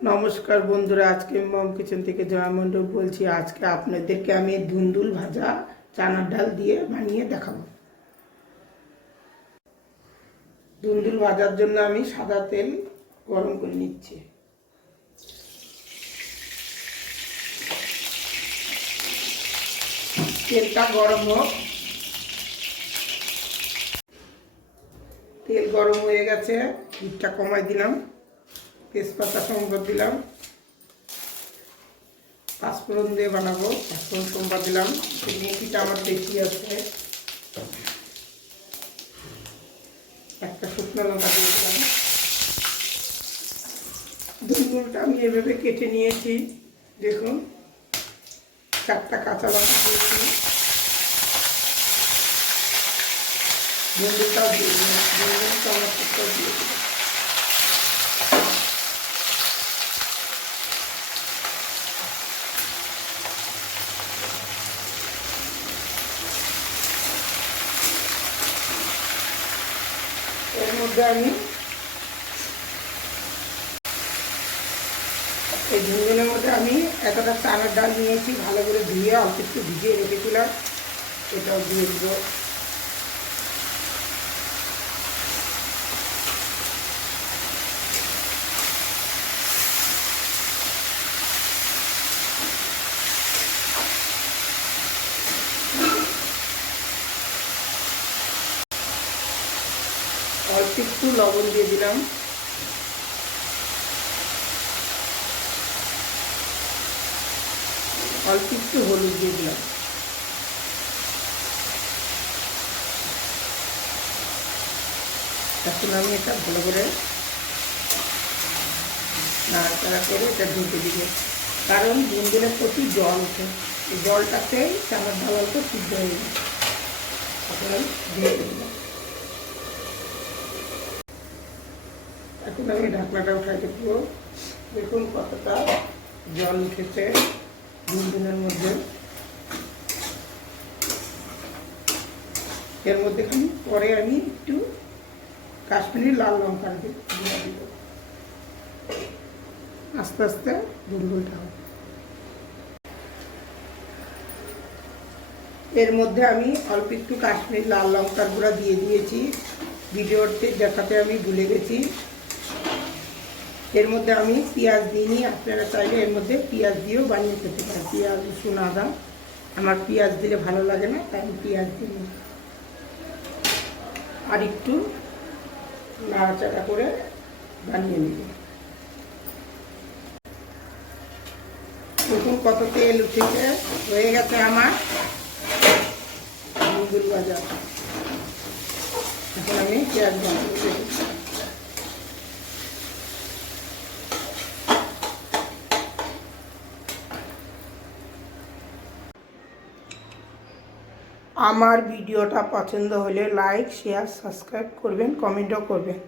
নমস্কার বন্ধুরা, আজকে মম কিচেন থেকে জয়া মণ্ডল বলছি। আজকে আপনাদেরকে আমি ধুন্দুল ভাজা চানার ডাল দিয়ে বানিয়ে দেখাবো। ধুন্দুল ভাজার জন্য আমি সাদা তেল গরম করে নিচ্ছি। তেলটা গরম হোক। তেল গরম হয়ে গেছে, হিটটা কমাই দিলাম, তেজপাতা সম্বাদ দিলাম, পাঁচফোড়ন দিয়ে বানাবো, পাঁচফোড়ন সম্বাদ দিলাম। মেথিটা আমার বেশি আছে, একটা শুকনো লঙ্কা দিয়ে দিলাম। ধুন্দুলটা আমি এভাবে কেটে নিয়েছি, দেখুন 4টা কাঁচা লঙ্কা দিয়েছি। ধুন্দুলটাও দিয়ে দিলাম, টমাটোটাও দিয়ে দিলাম। এর মধ্যে আমি এই ধুন্দুলের মধ্যে আমি এতটা চানার ডাল নিয়েছি, ভালো করে ধুয়ে অল্প একটু ভিজিয়ে রেখেছিলাম, এটাও দিয়ে দেবো। অল্প একটু লবণ দিয়ে দিলাম, অল্প একটু হলুদ দিয়ে দিলাম। এখন আমি এটা ভালো করে নাড়াচাড়া করে এটা ঢেকে দিব, কারণ ধুন্দুলে প্রচুর জল ওঠে, এই জলটাতেই চানার ডাল অল্প সিদ্ধ হয়ে যায়। এখন আমি ঢেকে দিলাম। এখন আমি ঢাকনাটা উঠাই দেবো। দেখুন কতটা জল উঠেছে ধুন্দুলের মধ্যে। এর মধ্যে পরে আমি একটু কাশ্মীরি লাল লঙ্কা দিয়ে দিব, আস্তে আস্তে ধুন্দুলটা হবে। এর মধ্যে আমি অল্প একটু কাশ্মীরি লাল লঙ্কার গুঁড়া দিয়ে দিয়েছি, ভিডিওতে দেখাতে আমি ভুলে গেছি। এর মধ্যে আমি পেঁয়াজ দিইনি, আপনারা চাইলে এর মধ্যে পেঁয়াজ দিয়েও বানিয়ে খেতে পারেন। পেঁয়াজ, রসুন, আদা, আমার পেঁয়াজ দিলে ভালো লাগে না, তাই আমি পেঁয়াজ দিই। আর একটু নাড়াচাড়া করে বানিয়ে নিব। দেখুন কত তেল উঠেছে, হয়ে গেছে আমার ধুন্দুল ভাজা। এখন আমি পেঁয়াজ বানিয়ে দেব। আমার ভিডিওটা পছন্দ হলে লাইক, শেয়ার, সাবস্ক্রাইব করবেন, কমেন্টও করবেন।